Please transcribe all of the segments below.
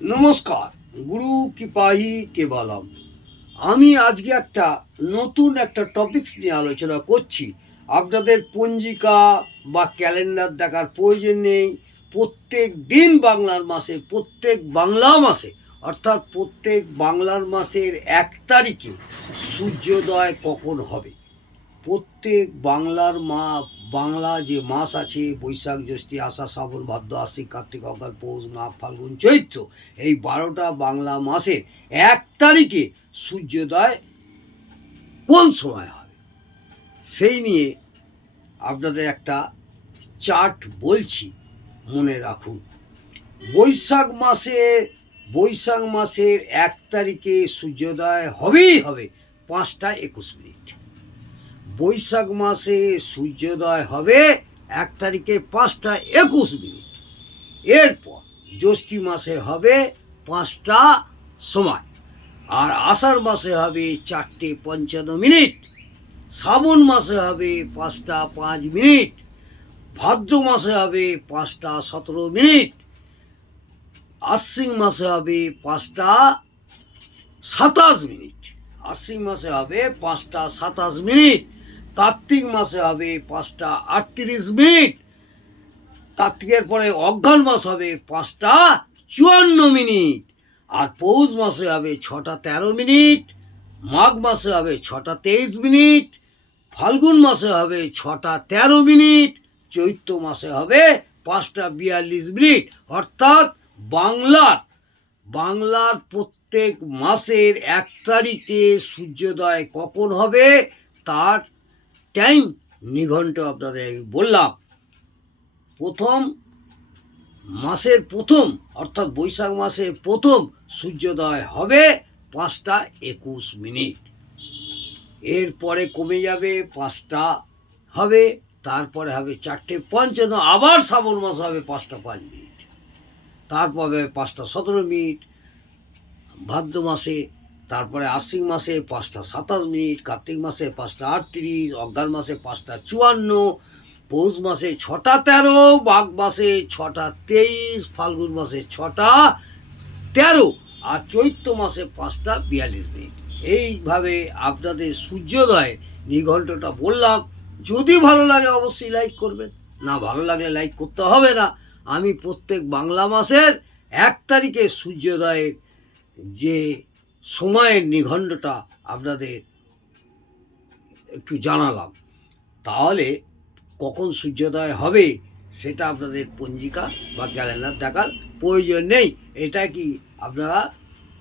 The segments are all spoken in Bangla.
নমস্কার, গুরু কৃপাহি কেবলম। আমি আজকে একটা নতুন একটা টপিকস নিয়ে আলোচনা করছি। আপনাদের পঞ্জিকা বা ক্যালেন্ডার দেখার প্রয়োজন নেই। প্রত্যেক দিন বাংলার মাসে, প্রত্যেক বাংলা মাসে, অর্থাৎ প্রত্যেক বাংলার মাসের এক তারিখে সূর্যোদয় কখন হবে? প্রত্যেক বাংলার মা বাংলা যে মাস আছে, বৈশাখ, জ্যৈষ্ঠী, আষাঢ়, শ্রাবণ, ভাদ্র, আশ্বিন, কার্তিক অগ্রাণ পৌষ, মাঘ, ফাল্গুন, চৈত্র, এই বারোটা বাংলা মাসের এক তারিখে সূর্যোদয় কোন সময় হবে? সেই নিয়ে আপনাদের একটা চার্ট বলছি, মনে রাখুন। বৈশাখ মাসে, বৈশাখ মাসের এক তারিখে সূর্যোদয় হবেই হবে পাঁচটা একুশ মিনিট। বৈশাখ মাসে সূর্যোদয় হবে এক তারিখে পাঁচটা একুশ মিনিট। এরপর জ্যৈষ্ঠী মাসে হবে পাঁচটা সময়। আর আষাঢ় মাসে হবে চারটে পঞ্চান্ন মিনিট। শ্রাবণ মাসে হবে পাঁচটা পাঁচ মিনিট। ভাদ্র মাসে হবে পাঁচটা সতেরো মিনিট। আশ্বিন মাসে হবে পাঁচটা সাতাশ মিনিট। আশ্বিন মাসে হবে পাঁচটা সাতাশ মিনিট। কার্তিক মাসে হবে পাঁচটা আটত্রিশ মিনিট। কার্তিকের পরে অজ্ঞান মাস হবে পাঁচটা চুয়ান্ন মিনিট। আর পৌষ মাসে হবে ছটা তেরো মিনিট। মাঘ মাসে হবে ছটা তেইশ মিনিট। ফাল্গুন মাসে হবে ছটা তেরো মিনিট। চৈত্র মাসে হবে পাঁচটা বিয়াল্লিশ মিনিট। অর্থাৎ বাংলার বাংলার প্রত্যেক মাসের এক তারিখে সূর্যোদয় কখন হবে? তার টাইম নিঘণ্ট আপনাদের আমি বললাম। প্রথম মাসের প্রথম, অর্থাৎ বৈশাখ মাসের প্রথম সূর্যোদয় হবে পাঁচটা একুশ মিনিট। এরপরে কমে যাবে পাঁচটা হবে, তারপরে হবে চারটে পঞ্চান্ন, আবার শ্রাবণ মাস হবে পাঁচটা পাঁচ মিনিট। তারপর পাঁচটা সতেরো মিনিট। ভাদ্র মাসে তারপরে আশ্বিন মাসে পাঁচটা সাতাশ মিনিট, কার্তিক মাসে পাঁচটা আটত্রিশ, অজ্ঞান মাসে পাঁচটা চুয়ান্ন, পৌষ মাসে ছটা তেরো, বাঘ মাসে ছটা তেইশ, ফাল্গুন মাসে ছটা তেরো আর চৈত্র মাসে পাঁচটা বিয়াল্লিশ মিনিট। এইভাবে আপনাদের সূর্যোদয় নিঘণ্টটা বললাম। যদি ভালো লাগে অবশ্যই লাইক করবেন, না ভালো লাগলে লাইক করতে হবে না। আমি প্রত্যেক বাংলা মাসের এক তারিখে সূর্যোদয়ের যে সময়ের নিঘণ্ডটা আপনাদের একটু জানালাম। তাহলে কখন সূর্যোদয় হবে সেটা আপনাদের পঞ্জিকা বা ক্যালেন্ডার দেখার প্রয়োজন নেই। এটা কি আপনারা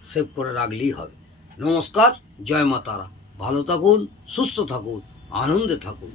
সেভ করে রাখলেই হবে। নমস্কার, জয় মাতারা। ভালো থাকুন, সুস্থ থাকুন, আনন্দে থাকুন।